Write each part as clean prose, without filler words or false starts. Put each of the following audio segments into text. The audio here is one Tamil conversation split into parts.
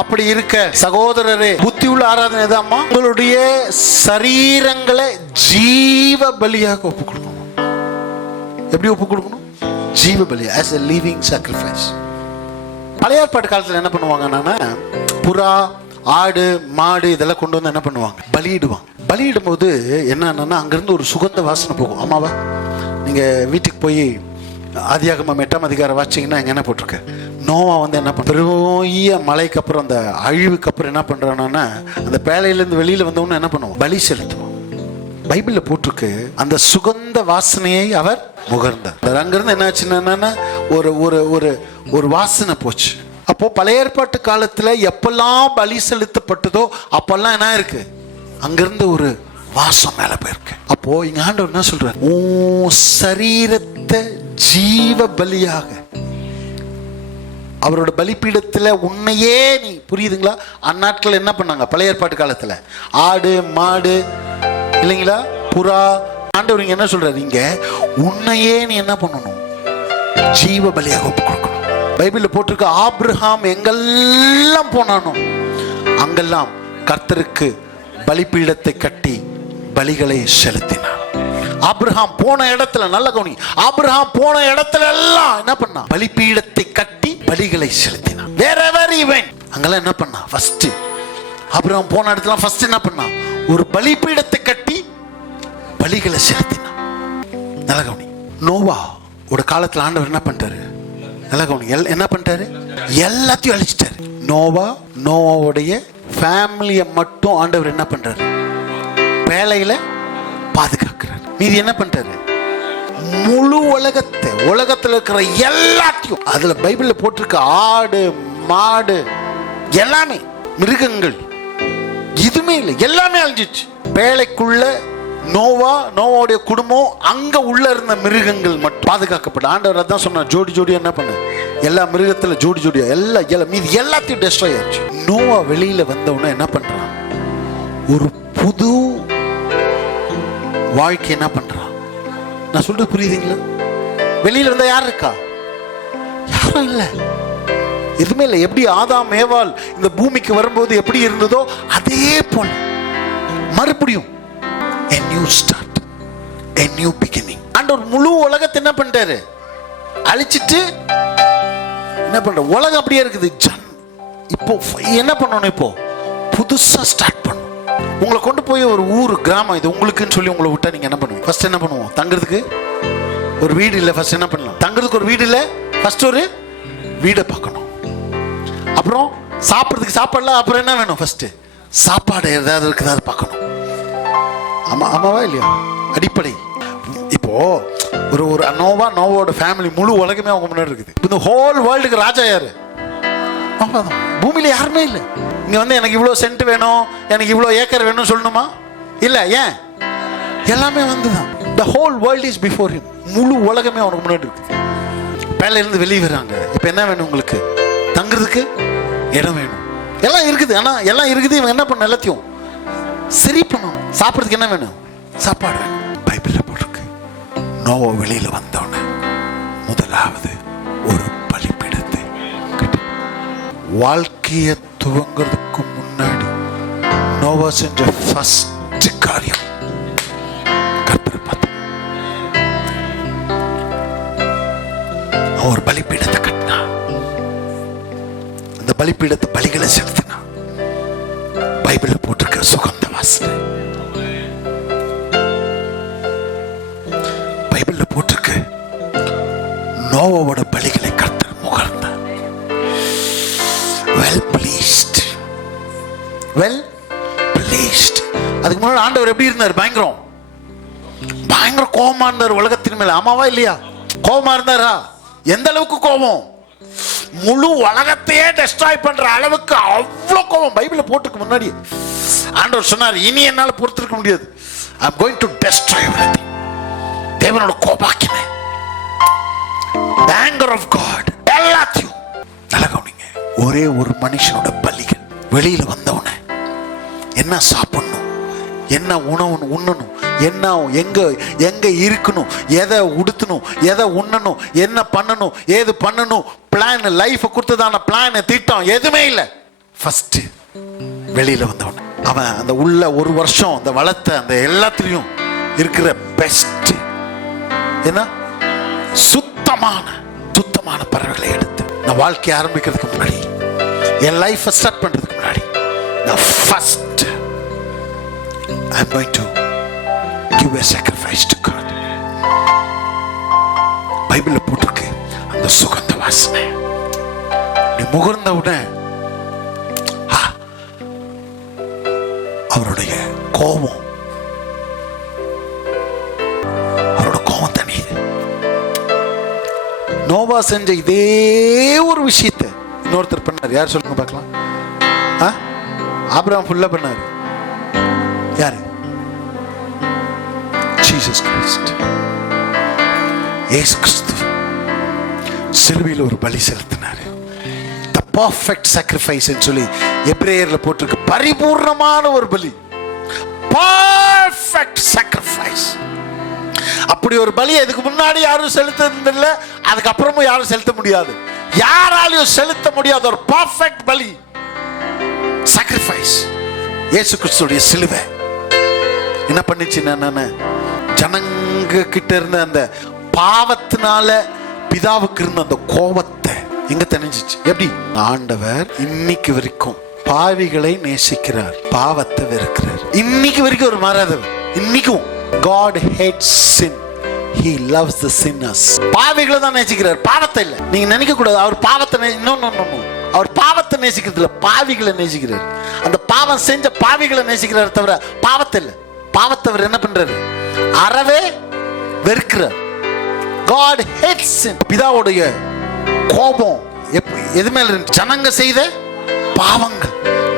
அப்படி இருக்க சகோதரரே, புத்தி உள்ள ஆராதனை தான்மா, உங்களுடைய சரீரங்களை ஜீவ பலியாக ஒப்பு கொடுக்கணும். எப்படி ஒப்பு கொடுக்கணும்? ஜீவ பலி, as a living sacrifice. பழைய ஏற்பாட்டு காலத்தில் என்ன பண்ணுவாங்கன்னா, புறா, ஆடு, மாடு இதெல்லாம் கொண்டு வந்து என்ன பண்ணுவாங்க, பலியிடுவாங்க. பலியிடும் போது என்னன்னா, அங்கிருந்து ஒரு சுகந்த வாசனை போகும். ஆமாவா? நீங்க வீட்டுக்கு போய் ஆதியாகமம் 8ஆம் அதிகாரம் வாசிச்சீங்கன்னா இங்க என்ன போட்டிருக்கு, நோவா வந்து என்ன பண்ண, பெரிய மழைக்கு அப்புறம் அந்த அழிவுக்கு அப்புறம் என்ன பண்றான்னா, அந்த பேழையிலேருந்து வெளியில வந்தவொன்னு என்ன பண்ணுவோம், பலி செலுத்துவோம். பைபிள்ல போட்டிருக்கு, அந்த சுகந்த வாசனையை அவர் முகர்ந்தார். அங்கிருந்து என்ன ஆச்சுன்னா ஒரு ஒரு ஒரு ஒரு வாசனை போச்சு. அப்போ பழைய ஏற்பாட்டு காலத்துல எப்பெல்லாம் பலி செலுத்தப்பட்டதோ அப்பெல்லாம் என்ன இருக்கு, அங்கிருந்து ஒரு வாசம் மேல போயிருக்கு. அப்போ இங்க ஆண்டவர் என்ன சொல்றார், உன் சரீரத்தை ஜீவ பலியாக அவரோட பலிபீடத்துல உன்னையே நீ, புரியுதுங்களா? அந்நாட்கள் என்ன பண்ணாங்க பழைய ஏற்பாட்டு காலத்துல, ஆடு, மாடு இல்லைங்களா, புறா. ஆண்டவர் இங்க என்ன சொல்றாரு, இங்க உன்னையே நீ என்ன பண்ணணும், ஜீவ பலியாக ஒப்பு கொடுக்கணும். பைபிள்ல போட்டிருக்க, ஆபிரகாம் எங்கெல்லாம் போனானோ அங்கெல்லாம் கர்த்தருக்கு பலிபீடத்தை கட்டி பலிகளை செலுத்தினார். ஆபிரகாம் போன இடத்துல, நல்ல கவனி, ஆபிரகாம் போன இடத்துல எல்லாம் என்ன பண்ணா, பலிபீடத்தை கட்டி பலிகளை செலுத்தினார். wherever he went அங்கெல்லாம் என்ன பண்ணா, ஃபர்ஸ்ட் ஆபிரகாம் போன இடத்துல ஃபர்ஸ்ட் என்ன பண்ணா, ஒரு பலிபீடத்தை கட்டி பலிகளை செலுத்தினார். நல்ல கவனி, நோவா ஒரு காலத்துல ஆண்டவர் என்ன பண்ணிட்டாரு, நல்ல கவனி, என்ன பண்ணிட்டாரு, எல்லாத்தையும் அழிச்சிட்டாரு. நோவாவுடைய ஃபேமிலியை மட்டும் ஆண்டவர் என்ன பண்றாரு, பேழையில பாதுகாக்கிறார். மீதி என்ன பண்றாரு, முழு உலகத்துல இருக்கிற எல்லாத்தையும், அதுல பைபிள்ல போட்டிருக்க ஆடு, மாடு, எல்லாமே, மிருகங்கள் இதுமே இல்லை, எல்லாமே அழிஞ்சிச்சு. பேழைக்குள்ள நோவாவுடைய குடும்பம், அங்க உள்ள இருந்த மிருகங்கள் மட்டும் பாதுகாக்கப்பட்ட. ஆண்டவர் அதான் சொன்னார், ஜோடி ஜோடியா என்ன பண்ண, எல்லா மிருகத்துல ஜோடி ஜோடியா எல்லாம் மீதி எல்லாத்தையும் டெஸ்ட்ராய் ஆச்சு. நோவா வெளியில வந்தவன என்ன பண்றான், ஒரு புது வாழ்க்கை என்ன பண்றான். நான் சொல்றது புரியுதுங்களா? வெளியில இருந்தா யார் இருக்கா, யாரும் இல்ல, எதுவுமே இல்லை. எப்படி ஆதாம் ஏவாள் இந்த பூமிக்கு வரும்போது எப்படி இருந்ததோ அதே போல மறுபடியும் a new start, a new beginning. ஆண்டவர் முழு உலகத்தை என்ன பண்றாரு, அழிச்சிட்டு என்ன பண்ற, உலகம் அப்படியே இருக்குது. இப்போ என்ன பண்ணணும், இப்போ புதுசா ஸ்டார்ட் பண்ணணும். உங்களை கொண்டு போய் ஒரு ஊர், கிராமம், இது உங்களுக்குன்னு சொல்லி உங்களை விட்டா நீங்க என்ன பண்ணுவீங்க, ஃபர்ஸ்ட் என்ன பண்ணுவோம், தங்குறதுக்கு ஒரு வீடு இல்லை, ஃபர்ஸ்ட் என்ன பண்ணலாம், தங்குறதுக்கு ஒரு வீடு இல்லை, ஃபர்ஸ்ட் ஒரு வீடை பார்க்கணும். அப்புறம் சாப்பிட்றதுக்கு சாப்பாடுல, அப்புறம் என்ன வேணும், ஃபர்ஸ்ட் சாப்பாடு ஏதாவது இருக்குதா அதை பார்க்கணும். ஆமாவா இல்லையா? அடிப்படை. இப்போ ஒரு நோவாவோட ஃபேமிலி, முழு உலகமே அவங்க முன்னாடி இருக்குது. இந்த ஹோல் வேர்ல்டுக்கு ராஜா யாரு? பூமியில யாருமே இல்லை. இங்க வந்து எனக்கு இவ்வளோ சென்ட் வேணும், எனக்கு இவ்வளோ ஏக்கர் வேணும்னு சொல்லணுமா? இல்லை. ஏன்? எல்லாமே வந்துதான். The whole world is before him. முழு உலகமே அவனுக்கு முன்னாடி இருக்குது. பேலையில இருந்து வெளியே வர்றாங்க. இப்போ என்ன வேணும் உங்களுக்கு, தங்குறதுக்கு இடம் வேணும், எல்லாம் இருக்குது. ஆனா எல்லாம் இருக்குது, இவங்க என்ன பண்ண, எல்லாத்தையும் சரி பண்ணணும். சாப்பிட்றதுக்கு என்ன வேணும், சாப்பாடு வேணும். பைபிள்ல போட்டிருக்கு, நோவா வெளியில வந்தவன முதலாவது ஒரு பலிபீடத்தை கட்டி. வாழ்க்கைய துவங்கிறதுக்கு முன்னாடி நோவா செஞ்ச ஃபர்ஸ்ட் காரியம் கர்த்தரை பார்த்து ஒரு பலிபீடத்தை கட்டினா. அந்த பலிபீடத்தை பலிகளை செலுத்தினா. பைபிள்ல போட்டிருக்க சுகந்த வாசனை, பைபிள்ல போட்டிருக்கு, நோவாவோட பலிகளை கர்த்தர் முகர்ந்தார். well pleased. அதுக்கு முன்னாடி ஆண்டவர் எப்படி இருந்தார், பயங்கர கோபமா இருந்தார் உலகத்தின் மேல. ஆமாவா இல்லையா? கோபமா இருந்தாரா? எந்த அளவுக்கு கோபம், முழு உலகத்தையே டெஸ்ட்ராய் பண்ற அளவுக்கு அவ்வளவு கோபம். பைபிள்ல போட்டுக்கு முன்னாடி ஆண்டவர் சொன்னார், இனி என்னால பொறுத்திருக்க முடியாது, I am going to destroy everything. தேவனோட கோபாக்கினை, the anger of God, எல்லாத்தையும். நல்லா கவனிங்க, ஒரே ஒரு மனுஷனோட பலிகள். வெளியில வந்தவன என்ன சாப்பிடணும், என்ன உணவு உண்ணணும், என்ன எங்க இருக்கணும், எதை உடுத்தணும், எதை உண்ணணும், என்ன பண்ணணும், ஏது பண்ணணும், பிளான், லைஃப் கொடுத்ததான பிளான், திட்டம் எதுவுமே இல்லை. ஃபர்ஸ்ட் வெளியில வந்தவன் அவன் அந்த உள்ள ஒரு வருஷம் அந்த வளர்த்த அந்த எல்லாத்துலயும் இருக்கிற பெஸ்ட் என்ன சுத்தமான பறவைகளை எடுத்து நான் வாழ்க்கையை ஆரம்பிக்கிறதுக்கு முன்னாடி, என் லைஃபை ஸ்டார்ட் பண்றதுக்கு முன்னாடி, நான் first I'm going to give a sacrifice to God. பைபிள்ல போட்டிருக்கு அந்த சுகந்த வாசனை. நீ முகர்ந்த உடனே அவருடைய கோபம் தனியுது. நோவா செஞ்ச இதே ஒரு விஷயத்தை இன்னொருத்தர் பண்ணார். யார் சொல்லுங்க பார்க்கலாம்? ஆபிரகாம் ஃபுல்லா பண்ணாரு. யாரு? Jesus Christ. இயேசு கிறிஸ்து சிலுவையில் ஒரு பலி செலுத்தினாரு. தி பெர்ஃபெக்ட் sacrifice ன்னு சொல்லி எபிரேயர்ல போட்டிருக்கு. பரிபூர்ணமான ஒரு பலி, பெர்ஃபெக்ட் sacrifice. அப்படி ஒரு பலி இதுக்கு முன்னாடி யாரும் செலுத்ததில்லை, அதுக்கப்புறமும் யாரும் செலுத்த முடியாது, யாராலையும் செலுத்த முடியாத ஒரு பெர்ஃபெக்ட் பலி sacrifice. இயேசு கிறிஸ்துடைய சிலுவை என்ன பண்ணிச்சு? ஜனங்க கிட்ட இருந்த அந்த பாவத்தினால பிதாவுக்கு இருந்த அந்த கோபத்தை எங்க தணிஞ்சிச்சு? எப்படி? ஆண்டவர் இன்னைக்கு வரைக்கும் பாவிகளை நேசிக்கிறார், பாவத்தை வெறுக்கிறார். இன்னைக்கு வரைக்கும் ஒரு மாறாதவர். இன்னைக்கும் God hates sin. He loves the sinners. பாவிகளை தான் நேசிக்கிறார், பாவத்தை இல்ல. நீங்க நினைக்க கூடாது அவர் பாவத்தை அவர் பாவத்தை நேசிக்கிறது இல்ல, பாவிகளை நேசிக்கிறார். அந்த பாவம் செஞ்ச பாவிகளை நேசிக்கிறார் தவிர பாவத்தை இல்ல. பாவத்தை அவர் என்ன பண்றாரு? அறவே வெறுக்கிறார். God hates sin. பிதாவுடைய கோபம் எது மேல இருக்கு? ஜனங்க செய்த பாவங்கள்,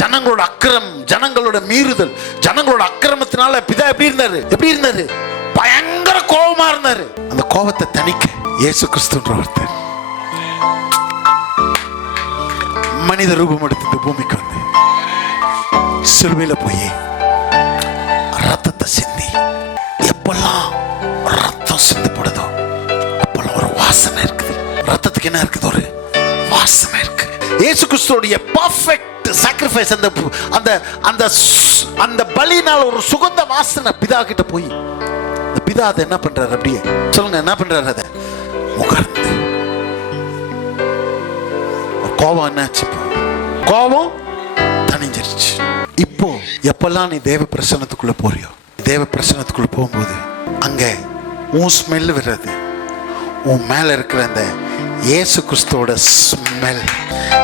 ஜனங்களோட அக்கிரம், ஜனங்களோட மீறுதல், ஜனங்களோட அக்கிரமத்தினால பிதா எப்படி இருந்தாரு? பயங்கர கோபமா இருந்தாரு. அந்த கோபத்தை தணிக்க இயேசு கிறிஸ்துன்ற ஒருத்தர் மனித ரூபம் எடுத்து பூமிக்கு வந்து சிலுவையில போய் ரத்தத்தை சிந்தி, எப்பெல்லாம் ரத்தம் சிந்தப்படுதோ அப்பெல்லாம் ஒரு வாசனை இருக்குது. ரத்தத்துக்கு என்ன இருக்குது? ஒரு வாசனை இருக்கு. இயேசு கிறிஸ்துவோடைய பெர்ஃபெக்ட் sacrifice, அந்த அந்த அந்த அந்த பலினால ஒரு சுகந்த வாசனை பிதா கிட்ட போய் அந்த பிதா அதை என்ன பண்றாரு? அப்படியே சொல்லுங்க, என்ன பண்றாரு? அதை முகர்ந்து. கோபம் என்னாச்சு? கோபம் தணிஞ்சிருச்சு. இப்போ எப்பெல்லாம் நீ தேவ பிரசன்னத்துக்குள்ள போறியோ, தேவ பிரசன்னத்துக்குள்ள போகும்போது அங்க உன் ஸ்மெல் வர்றது, உன் மேல இருக்கிற அந்த இயேசு கிறிஸ்துவோட ஸ்மெல்.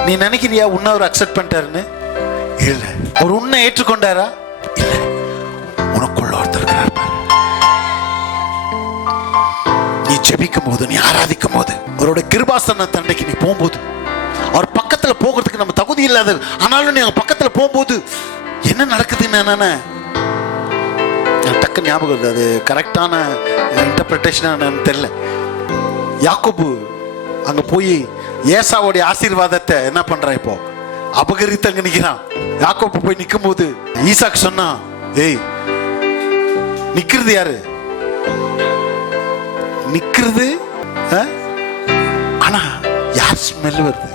நீ நினைக்கிறியா உன்னை அவர் அக்செப்ட் பண்ணிட்டாருன்னு? இல்ல. அவர் உன்னை ஏற்றுக்கொண்டாரா? இல்ல. உனக்குள்ள ஒருத்தர் இருக்கிறார். நீ ஜெபிக்கும் போது, நீ ஆராதிக்கும் போது, அவரோட கிருபாசன தண்டைக்கு நீ போகும்போது, அவர் பக்கத்துல போகிறதுக்கு நம்ம தகுதி இல்லாத, ஆனாலும் நீ பக்கத்துல போகும்போது என்ன நடக்குதுன்னு டக்கு ஞாபகம் வருது. அது கரெக்டான இன்டர்பிரேஷன் தெரியல. யாக்கோபு அங்க போய் ஏசாவுடைய ஆசீர்வாதத்தை என்ன பண்றான்? இப்போ அபகரித்து அங்க நிக்கிறான். யாக்கோபு போய் நிக்கும் போது ஈசாக்கு சொன்னா, ஏய் நிக்கிறது யாரு? நிக்கிறது ஆனா யார் ஸ்மெல் வருது?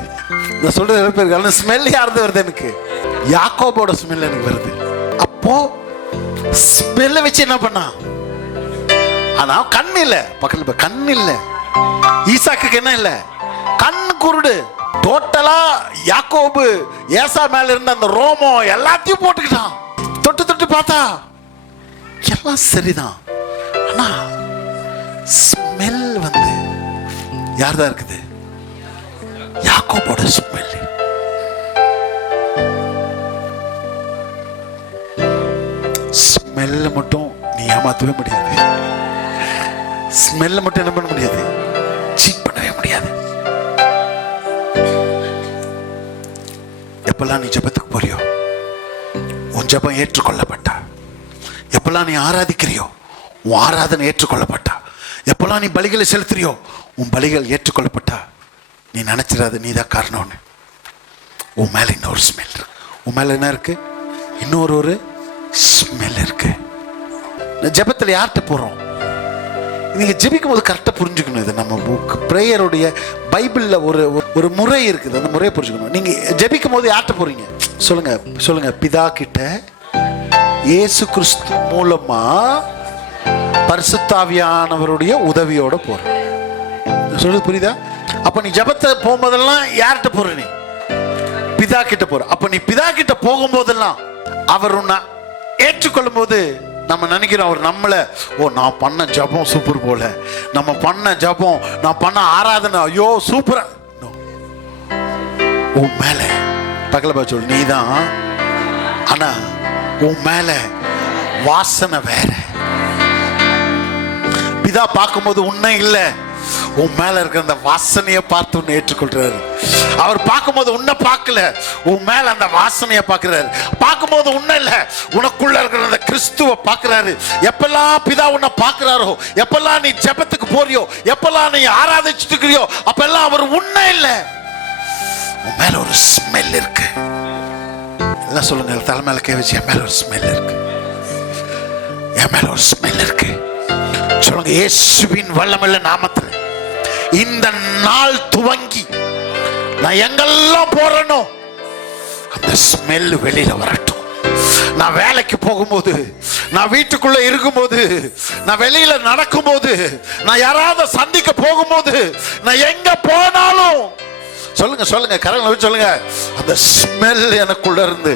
நான் சொல்றது நிறைய பேருக்கு ஸ்மெல் யாருது வருது? எனக்கு யாக்கோபோட ஸ்மெல் எனக்கு வருது. அப்போ ஸ்மெல்ல வச்சு என்ன பண்ணா? ஆனா கண் இல்ல, பக்கத்துல கண் இல்ல. ஈசாக்கு என்ன இல்ல? கண் குருடு. டோட்டலா யாக்கோபு ஏசா மேல இருந்த அந்த ரோமம் எல்லாத்தையும் போட்டுக்கிட்டான். தொட்டு தொட்டு பார்த்தா எல்லாம் சரிதான், ஆனா ஸ்மெல் வந்து யார்தான் இருக்குது? யாக்கோபோட ஸ்மெல். ஸ்மெல்ல மட்டும் நீ ஏமாத்தவே முடியாது. ஸ்மெல்ல மட்டும் என்ன பண்ண முடியாது? சீட் பண்ணவே முடியாது. எப்பெல்லாம் நீ ஜெபத்துக்கு போறியோ, உன் ஜெபம் ஏற்றுக்கொள்ளப்பட்டா. எப்பெல்லாம் நீ ஆராதிக்கிறியோ, உன் ஆராதனை ஏற்றுக்கொள்ளப்பட்டா. எப்பெல்லாம் நீ பலிகளை செலுத்துறியோ, உன் பலிகள் ஏற்றுக்கொள்ளப்பட்டா. நீ நினைச்சிடாது நீ தான் காரணம்னு. உன் மேல இன்னொரு ஸ்மெல் இருக்கு. உன் மேல என்ன இருக்கு? இன்னொரு ஸ்மெல் இருக்கு. ஜெபத்தில் யார்கிட்ட போறோம்? நீங்க ஜெபிக்கும் போது கரெக்டாக புரிஞ்சுக்கணும். இது நம்ம புக் பிரேயருடைய பைபிளில் ஒரு முறை இருக்குது. அந்த முறையை புரிஞ்சுக்கணும். நீங்க ஜெபிக்கும் போது யார்கிட்ட போறீங்க? சொல்லுங்க சொல்லுங்க, பிதா கிட்ட இயேசு கிறிஸ்து மூலமா பரிசுத்தாவியானவருடைய உதவியோட போறோம். சொல்லுது புரியுதா? அப்ப நீ ஜெபத்தை போகும்போதெல்லாம் யார்கிட்ட போற? நீ பிதா கிட்ட போற. அப்ப நீ பிதா கிட்ட போகும்போதெல்லாம் அவர் உன்னை ஏற்றுக்கொள்ளும் போது நம்ம நினைக்கிறோம் அவர் நம்மள, ஓ நான் பண்ண ஜபம் சூப்பர் போல, நம்ம பண்ண ஜபம், நான் பண்ண ஆராதனை ஐயோ சூப்பரா. உன் மேல பக்கல சொல் நீதான், ஆனா உன் மேல வாசனை வேற. பிதா பார்க்கும்போது உன்னை இல்லை, உன் மேல இருக்கிற அந்த வாசனையை பார்த்து உன்னை ஏற்றுக்கொள்றாரு. அவர் பார்க்கும்போது உன்னை பார்க்கல, உன் மேல அந்த வாசனையை பார்க்கிறாரு. பார்க்கும்போது உன்னை இல்ல, உனக்குள்ள இருக்கிற அந்த கிறிஸ்துவை பார்க்கிறாரு. எப்பெல்லாம் பிதா உன்னை பார்க்கிறாரோ, எப்பெல்லாம் நீ ஜெபத்துக்கு போறியோ, எப்பெல்லாம் நீ ஆராதிச்சுட்டு இருக்கிறியோ, அப்பெல்லாம் அவர் உன்னை இல்ல, உன் மேல ஒரு ஸ்மெல் இருக்கு. எல்லாம் சொல்லுங்க, தலைமையில கை வச்சு, என் மேல ஒரு ஸ்மெல் இருக்கு, என் மேல ஒரு ஸ்மெல் இருக்கு. சொல்லுங்க, இயேசுவின் வல்லமையுள்ள நாமத்தில் இந்த நாள் துவங்கி நான் எங்கெல்லாம் போறேனோ அந்த ஸ்மெல் வெளியில வரட்டும். நான் வேலைக்கு போகும்போது, நான் வீட்டுக்குள்ள இருக்கும்போது, நான் வெளியில நடக்கும்போது, நான் யாராவது சந்திக்க போகும்போது, நான் எங்க போனாலும் சொல்லுங்க சொல்லுங்க, கரங்களை வச்சு சொல்லுங்க, அந்த ஸ்மெல் எனக்குள்ள இருந்து.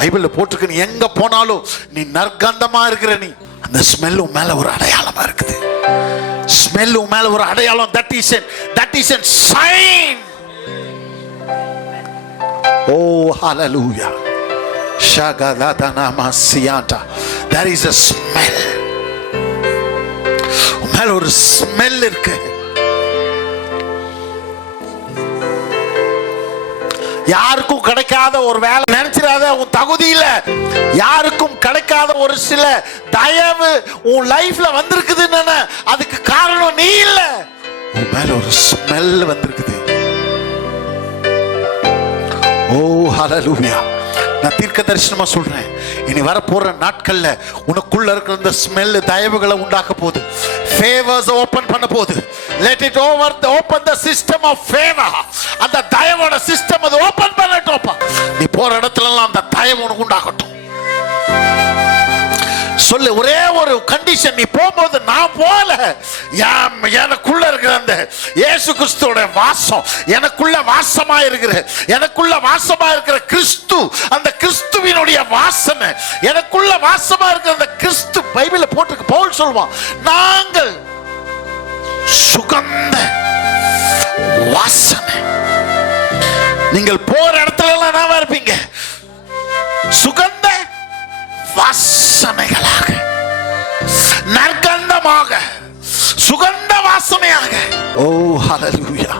பைபிள்ல போட்டிருக்கு, நீ எங்க போனாலும் நீ நற்கந்தமா இருக்கிற, நீ அந்த ஸ்மெல் உன் மேல ஒரு அடையாளமா இருக்குது. ஸ்மெல் உன் மேல ஒரு அடையாளம். that is a sign. Oh hallelujah. Shagadana masianta. There is a smell. உன் மேல ஒரு ஸ்மெல் இருக்கு. யாருக்கும் கிடைக்காத ஒரு வேலை நினைச்சிடாத, உன் தகுதியில யாருக்கும் கிடைக்காத ஒரு சில தயவு உன் லைஃப்ல வந்திருக்குதுன்னு, அதுக்கு காரணம் நீ இல்ல, உன் மேல ஒரு ஸ்மெல் வந்திருக்குது. ஓ ஹல்லேலூயா. நான் தீர்க்க தரிசனமா சொல்றேன், இனி வரப்போற நாட்கள்ல உனக்குள்ள இருக்கிற இந்த ஸ்மெல் தயவுகளை உண்டாக்க போகுது. ஃபேவர்ஸ் ஓபன் பண்ண போகுது. Let it open the system of favor. அந்த தயவோட சிஸ்டம் அது ஓபன் பண்ணட்டும். நீ போற இடத்துல எல்லாம் அந்த தயவு உனக்கு உண்டாகட்டும். சொல்லு, ஒரே ஒரு கண்டிஷன், நீ போகும்போது நான் போல, எனக்குள்ள இருக்கிற அந்த இயேசு கிறிஸ்துவோட வாசம் எனக்குள்ள வாசமா இருக்கிற, எனக்குள்ள வாசமா இருக்கிற கிறிஸ்து, அந்த கிறிஸ்துவினுடைய வாசனை எனக்குள்ள வாசமா இருக்கிற அந்த கிறிஸ்து. பைபிள்ல போட்டிருக்கு, பவுல் சொல்வான், நாங்கள் சுகந்த வாசனை. நீங்கள் போற இடத்துல எல்லாம் நாம இருப்பீங்க சுகந்த வாசனைகளாக, நற்கந்தமாக, சுகந்த வாசனையாக. ஓ ஹல்லேலூயா.